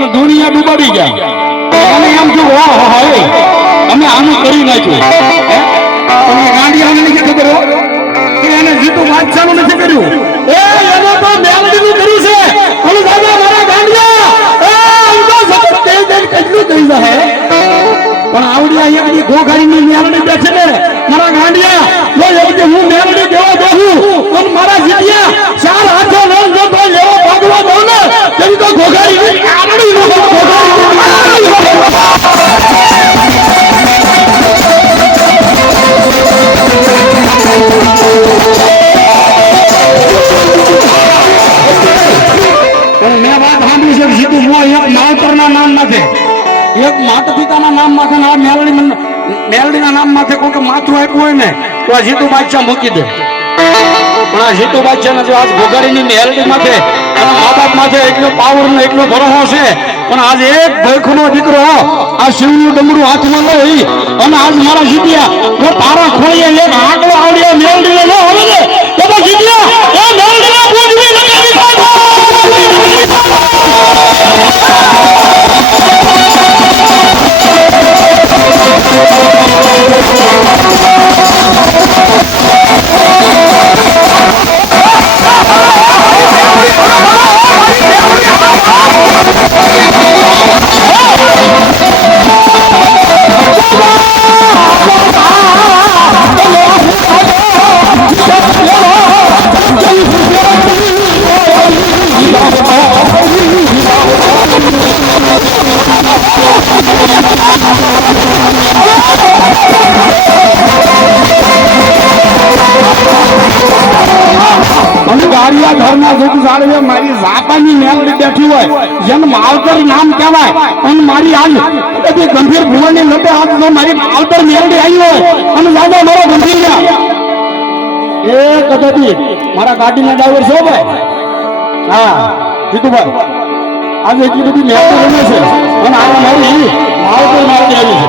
તો દુનિયા ડૂબાડી ગયા અને એમ જો અમે આનું કરી નાખ્યું પણ ગાંડિયાને નથી ખબર કે એને જીતુ બાદશાહનું નથી કર્યું એ એનો તો મેલડીનું કર્યું છે અને દાદા મારા ગાંડિયા એ અંકો સતત તેજ તેજ કેટલું થઈ જાય પણ આવડિયા એકની ગોગાડીની મેલડી બેઠે ને મારા ગાંડિયા જો એક હું મેલડી દેવો દેવું અને મારા જીત્યા ચાર હાથો ન જો તો એવો ભાગવા દો ને તેની તો ગોગાડીની આરડી નો એક માતા પિતાના નામ માથે ના મેલડીના નામ માથે કોઈ માથું આપ્યું હોય ને તો આ જીતુ બાદશાહ મૂકી દે પણ આ જીતુ બાદશાહ જો આજ ભોગાડીની મેલડી માથે અને મા બાપ માથે એટલો પાવર ને એટલો ભરોસો છે પણ આજ એક ભયખનો દીકરો આ શિવનું ડમરું હાથમાં લઈ અને આજ મારા જીત્યા જો તારા ખોળીએ એક આંકડો આવડ્યો મેલડીને ન આવે ને તો જીત્યા એ મેલડીને પૂજવી નથી મારી ઝાપાની મેલડી બેઠી હોય જેને માવતર નામ કહેવાય અને મારી આજ બધી ગંભીર ભૂલની લટે આજ તો મારી માવતર મેલડી આવી હોય અને દાદા મારો ગંભીર એ કદાચ મારા ગાડીના ડ્રાઈવર છો ભાઈ હા જીતુભાઈ આજે એટલી બધી મેલડી રમે છે અને આ મારી માવતર મેલડી આવી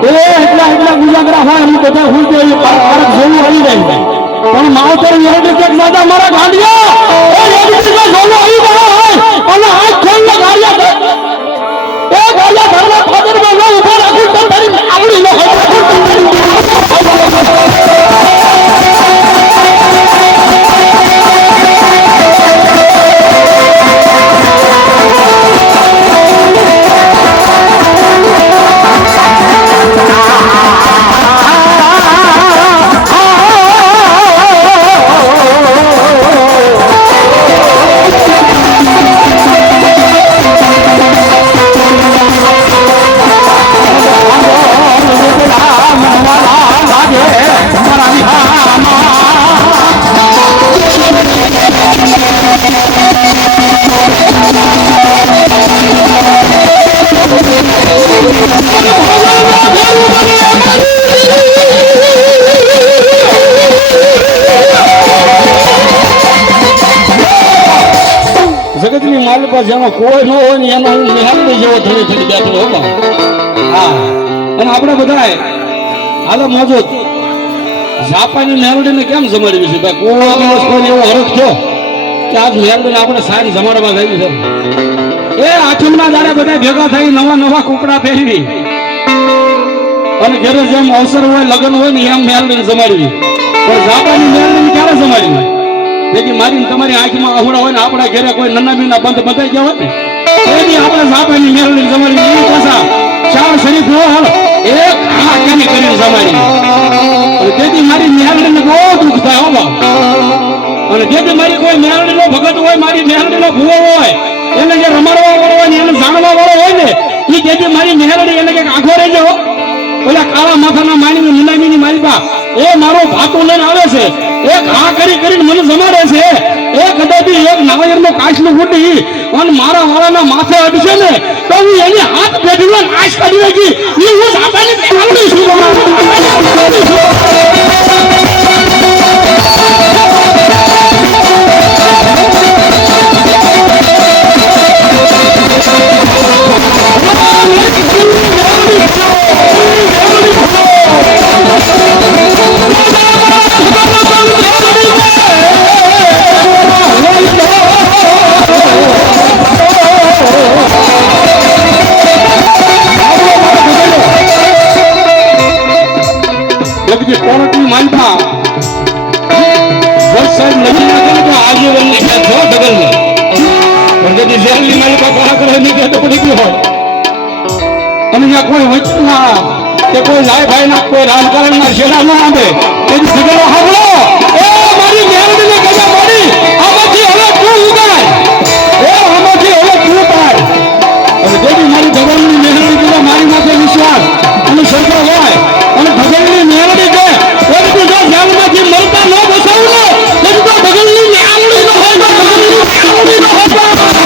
છે એ એટલા ગુજાગરા હોય એમ બધા હું તો પારક જેવું આવી જાય પણ માવતર મેલડી કે દાદા મારા ગાંડિયા અને આ ખોલને ગાડિયા એ ગાડિયા ઘરના ફાદરમાં ન ઉભા રાખું તો તારી આવડી ન હોય જગતની માલિક જેનો કોઈ ન હોય ને એનો હું મેલડી જેવો ધણી ધણી બેઠો હતો હા અને આપણે બધા હાલો મોજૂદ જાપાની મેલડીને કેમ જમાડવી છે ભાઈ કોઈ દિવસ કોઈ એવો હરખ થયો કે આજ મેલડીને આપણે સારી જમાડવા જઈ છે એ આઠમના દાડે બધા ભેગા થઈ નવા કુકડા પહેરી અને ઘરે જેમ અવસર હોય લગ્ન હોય ને એમ મેલડીને જમાડવી પણ જાપાની મેલડીને ક્યારે જમાડવી જેથી મારી તમારી આંખમાં અહુડા હોય ને આપણા ઘરે કોઈ નન્ના બીના બંધ બધાઈ ગયા હોય ને એની આપણે જાપાની મેલડી જમાડી એની પાછા ચાર શરીફ હોય એક આ કરીને જમાડી અને તેથી મારી મેલડીને બહુ દુઃખ થાય હો બાપ અને જેથી મારી કોઈ મેલડીનો ભગત હોય મારી મેલડીનો ભૂવો હોય એને જે રમાડવા વાળો હોય ને એને જાણવા વાળો હોય ને એ જેથી મારી મેલડી એને કંઈક આખો રહેજો ઓલા કાળા માથાના માની મુનામીની મારી બા એ મારો ભાતું લઈને આવે છે એક હા કરીને મને જમાડે છે એ કદાચ એક નાળિયેરનો કાચનું ફૂટી અને મારા વાળાના માથે અડશે ને તો હું એની હાથ પેઢીનો નાશ કરી નાખી હું સાપાની મેલડી છું Oh સાહેબ લગ્ન ન કરે તો આજીવનની ખેત છો ઢગલની. પણ કદી જેલની મારી પાસે ઘણા કરે નહીં કે પડી ગયો હોય અને ત્યાં કોઈ વચના કે કોઈ લાય ભાઈ ના કોઈ રાજકારણ ના શેરા ના આવે એની ફિગરો હાવડો એ મારી મેરડીને કજા મારી આમાંથી હવે તું ઉગાય એ આમાંથી હવે તું પાડ અને દેવી મારી ભગવાનની મેરડી કજા મારી માથે વિશ્વાસ અને શંકર હોય અને ભગવાનની મેરડી કે એ બધું જો જેલમાંથી મળતા ન બસાવું ને તો ભગવાનની મેરડી ન હોય તો ભગવાનની મેરડી ન હોય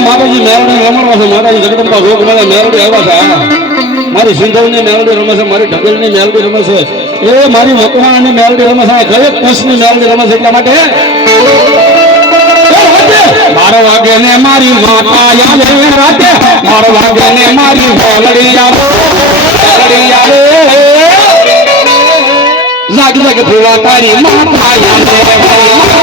માતાજી મેરડી રમણવા છે માતાજી જગદંબા રોગ મને મેરડી આવ્યા છે મારી સિંધવની મેરડી રમે છે મારી ઢગલની મેરડી રમે છે એ મારી મકવાણાની મેરડી રમે છે દરેક કુશની મેરડી રમે છે એટલા માટે 12 વાગે ને મારી માતા આવે રાતે 12 વાગે ને મારી હોલડી આવે જાગ જાગ ફૂવા તારી માતા આવે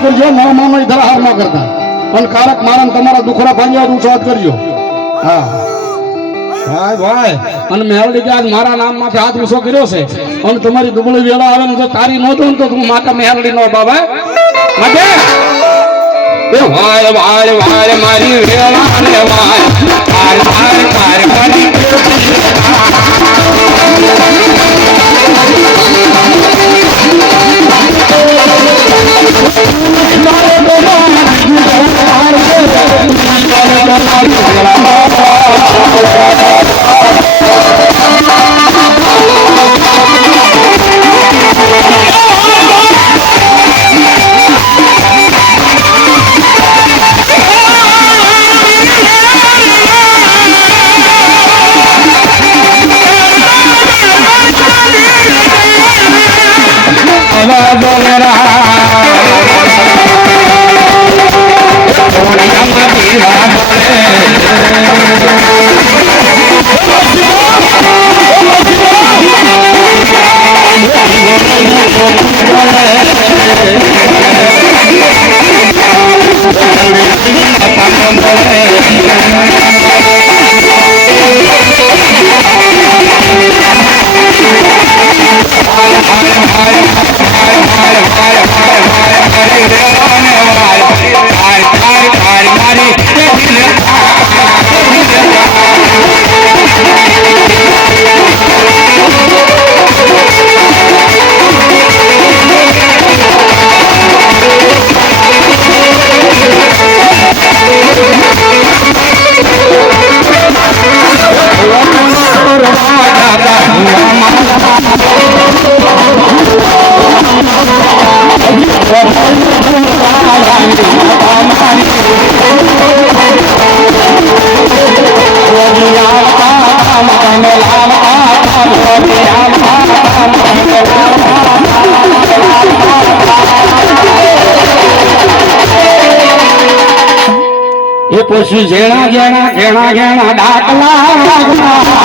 કરજો ન માનો ધરાહાર ન કરતા અને કારક મારા તમારા દુખરા ભાંગ્યા ઉત્સાહ કરજો હા ભાઈ ભાઈ અને મેરડી કે આજ મારા નામ માંથી હાથ ઊંચો કર્યો છે અને તમારી દુબળી વેળા આવે ને જો તારી નો દઉં તો તું માતા મેરડી નો બાબા માટે એ વાય વાય વાય મારી વેળા ને વાય કાર કાર કાર મારી એ પશુ જેણા જેણા ઘેણા ઘેણા ડાકલા